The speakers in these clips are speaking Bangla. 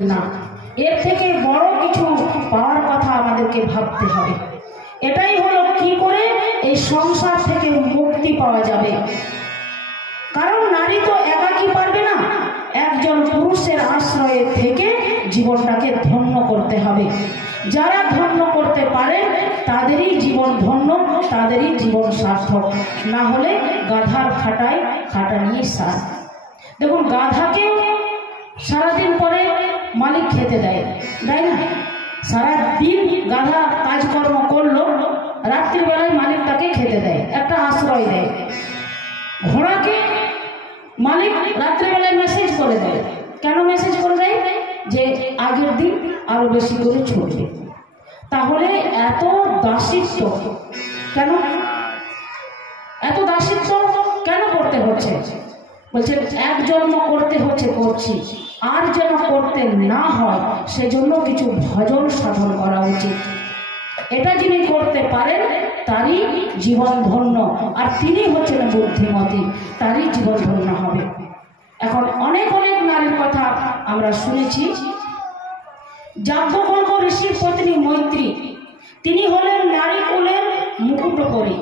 না, এর থেকে বড় কিছু পাওয়ার কথা আমাদেরকে ভাবতে হবে। এটাই হলো কি করে এই সংসার থেকে মুক্তি পাওয়া যাবে। কারণ নারী তো একাকী পারবে না, একজন পুরুষের আশ্রয়ে থেকে জীবনটাকে ধন্য করতে হবে। যারা ধন্য করতে পারে তাদেরই জীবন ধন্য, তাদেরই জীবন সার্থক। না হলে গাধার খাটানিয়ে সার। দেখুন, গাধাকে সারাদিন পরে মালিক খেতে দেয়, তাই না? সারাদিন গাধা কাজকর্ম করলো, রাত্রিবেলায় মালিক তাকে খেতে দেয়, একটা আশ্রয় দেয়। ঘোড়াকে মালিক রাত্রিবেলায় মেসেজ করে দেয়। কেন মেসেজ করে দেয়? যে আগের দিন আরো বেশি করে ছুটবে। তাহলে এত দাসিত্ব কেন? এত দাসিত্ব কেন করতে হচ্ছে? বলছেন এক জন্ম করতে হচ্ছে, করছি, আর যেন করতে না হয় সেজন্য কিছু ভজন সাধন করা উচিত। এটা যিনি করতে পারেন তারই জীবন ধন্য, আর তিনি হচ্ছেন বুদ্ধিমতী, তারই জীবন ধন্য হবে। এখন অনেক অনেক নারীর কথা আমরা শুনেছি। যাজ্ঞবল্ক্য ঋষির পত্নী মৈত্রী, তিনি হলেন নারী কুলের মুকুটপরী।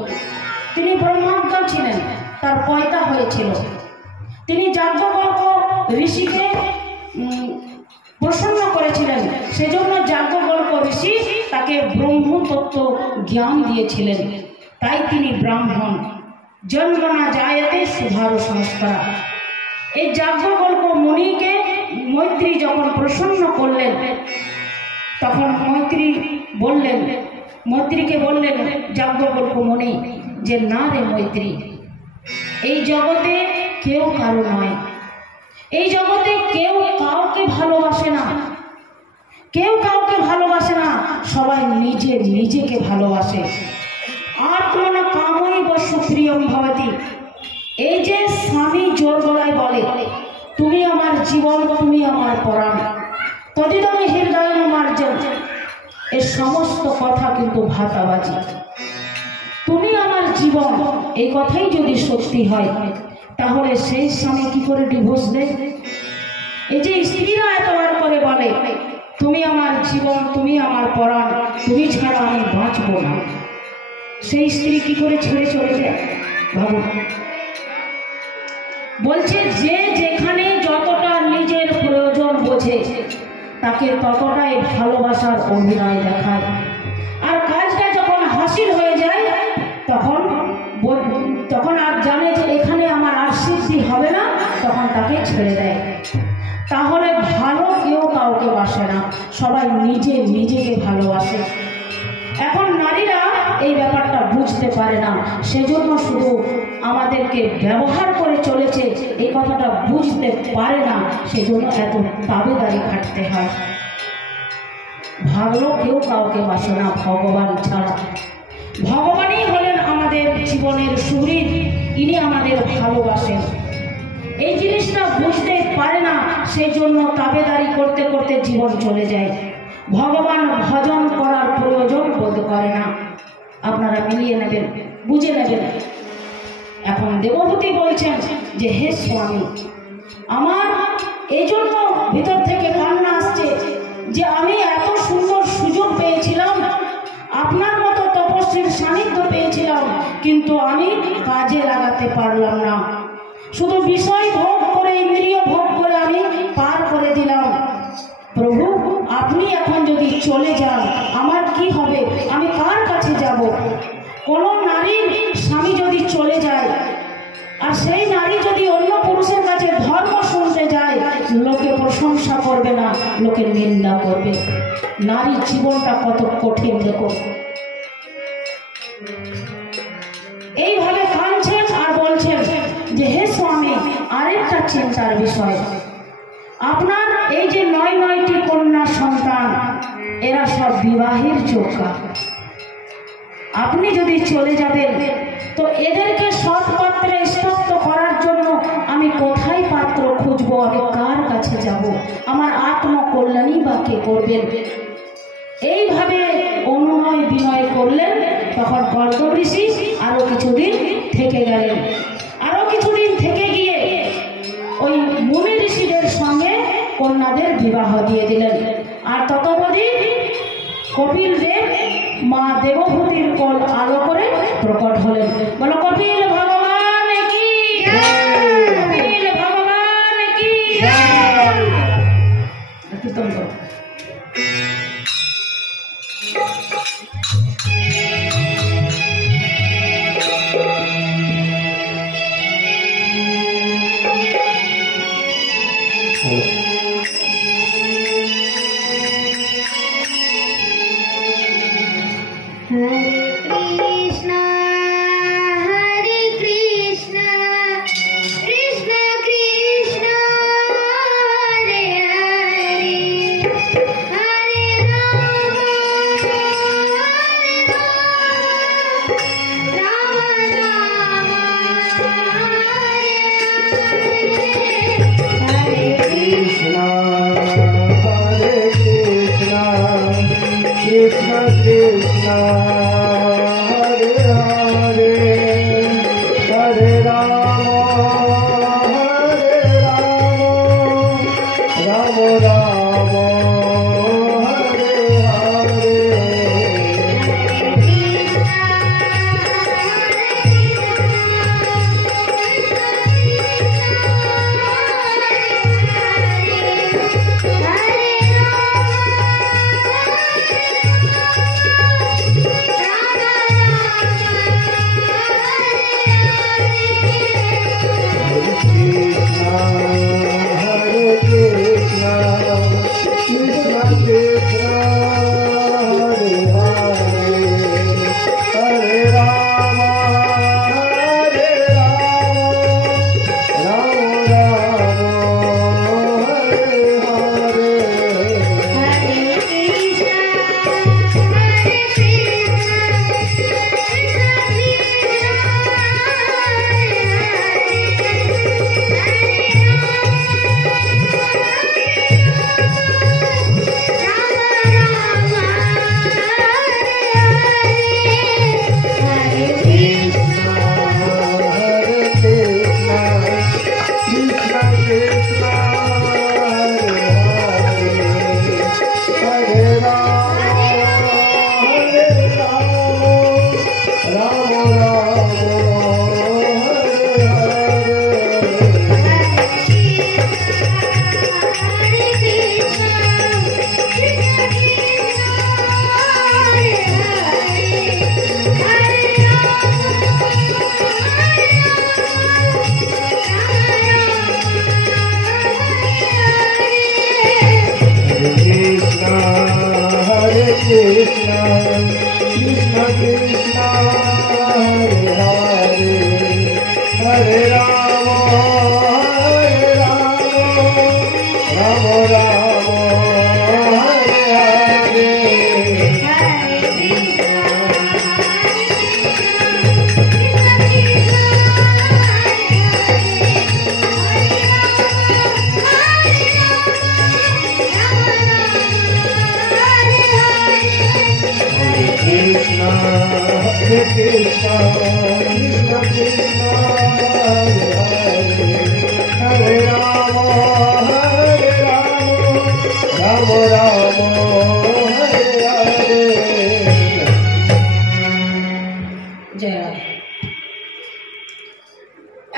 তিনি ব্রহ্মজ্ঞ ছিলেন, তার পয়তা হয়েছিল। তিনি যাজ্ঞবল্ক্য ঋষিকে প্রসন্ন করেছিলেন, সেজন্য যাজ্ঞবল্ক্য ঋষি তাকে ব্রহ্মতত্ত্ব জ্ঞান দিয়েছিলেন। তাই তিনি ব্রাহ্মণ। জন্মনা জায়েতে শুভার সংস্কার। এই যাজ্ঞবল্ক্য মুনিকে মৈত্রী যখন প্রসন্ন করলেন, তখন মৈত্রীকে বললেন যাজ্ঞবল্ক্য মুনি যে না রে মৈত্রী, এই জগতে কেউ কারো নয়, এই জগতে কেউ কাউকে ভালোবাসে না, কেউ কাউকে ভালোবাসে না, সবাই নিজেকে ভালোবাসে। আত্মন কামৈব সুপ্রিয়ম ভবতি। এই যে স্বামী জোর গলায় বলে তুমি আমার জীবন, তুমি আমার পরাণ, তদিদম হৃদয় মার্জন, এর সমস্ত কথা কিন্তু ভাতাবাজি। তুমি আমার জীবন, এই কথাই যদি সত্যি হয় তাহলে সেই স্বামী কি করে ডিভোর্স দেয়? এই যে স্ত্রীরা এতবার করে বলে তুমি আমার জীবন, তুমি আমার পরাণ, তুমি ছাড়া আমি বাঁচব না, সেই স্ত্রী কি করে ছেড়ে চলে যায়? ভাবুন। বলছে যে যেখানে যতটা নিজের প্রয়োজন বোঝে তাকে ততটাই ভালোবাসার অভিনয় দেখায়, আর কাজটা যখন হাসিল হয়ে যায় তখন আর জানে যে এখানে আমার আর সিদ্ধি হবে না, তখন তাকে ছেড়ে দেয়। তাহলে ভালো কেউ কাউকে বাসে না, সবাই নিজেকে ভালোবাসে। এখন নারীরা এই ব্যাপারটা বুঝতে পারে না, সেজন্য শুধু আমাদেরকে ব্যবহার করে চলেছে, এই কথাটা বুঝতে পারে না, সেজন্য এত তাবেদারি খাটতে হয়। ভালো কেউ কাউকে বাসে না ভগবান ছাড়া। ভগবানই হলেন আমাদের জীবনের সুহৃদ, ইনি আমাদের ভালোবাসেন। এই জিনিসটা বুঝতে পারে না, সেই জন্য তাবেদারি করতে করতে জীবন চলে যায়। ভগবান ভজন করার প্রয়োজন বোধ করে না। আপনারা মিলিয়ে নেবেন, বুঝে নেবেন। এখন দেবভূতি বলছেন যে হে স্বামী, আমার এই জন্য ভিতর থেকে কান্না আসছে যে আমি এত সুন্দর সুযোগ পেয়েছিলাম, আপনার মতো তপস্বীর সান্নিধ্য পেয়েছিলাম, কিন্তু আমি কাজে লাগাতে পারলাম না। শুধু বিষয় ভোগ করে, ইন্দ্রিয় ভোগ করে আমি পার করে দিলাম। প্রভু, আপনি এখন যদি চলে যান আমার কি হবে? আমি কার কাছে যাব? কোনো নারীর স্বামী যদি চলে যায় আর সেই নারী যদি অন্য পুরুষের কাছে ধর্ম শুনতে যায়, লোকে প্রশংসা করবে না, লোকে নিন্দা করবে। নারীর জীবনটা কত কঠিন দেখো। এইভাবে কাঁদছেন আর বলছেন যে হে স্বামী, আরেকটা চিন্তার বিষয়, আপনার এই যে 9টি কন্যা সন্তান, এরা সব বিবাহের যোগ্য। আপনি যদি চলে যাবেন তো এদেরকে সৎ পাত্রে স্তব্ধ করার জন্য আমি কোথায় পাত্র খুঁজবো? আমি কার কাছে যাব? আমার আত্মকল্যাণই বা কে করবেন? এইভাবে অনুনয় বিনয় করলেন। তখন গর্দভ ঋষি আরো কিছুদিন থেকে গেলেন। আরো কিছুদিন থেকে গিয়ে ওই মুনি ঋষিদের সঙ্গে কন্যাদের বিবাহ দিয়ে দিলেন। আর ততবধি কপিল দেব মা দেবভূতির কোল আলো করে প্রকট হলেন। বলো কপিল ভগবান কি কপিল ভগবান কি কীর্তন করো।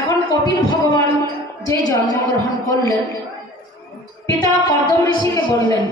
এখন কপিল ভগবান যে জন্মগ্রহণ করলেন, পিতা কর্দম ঋষিকে বললেন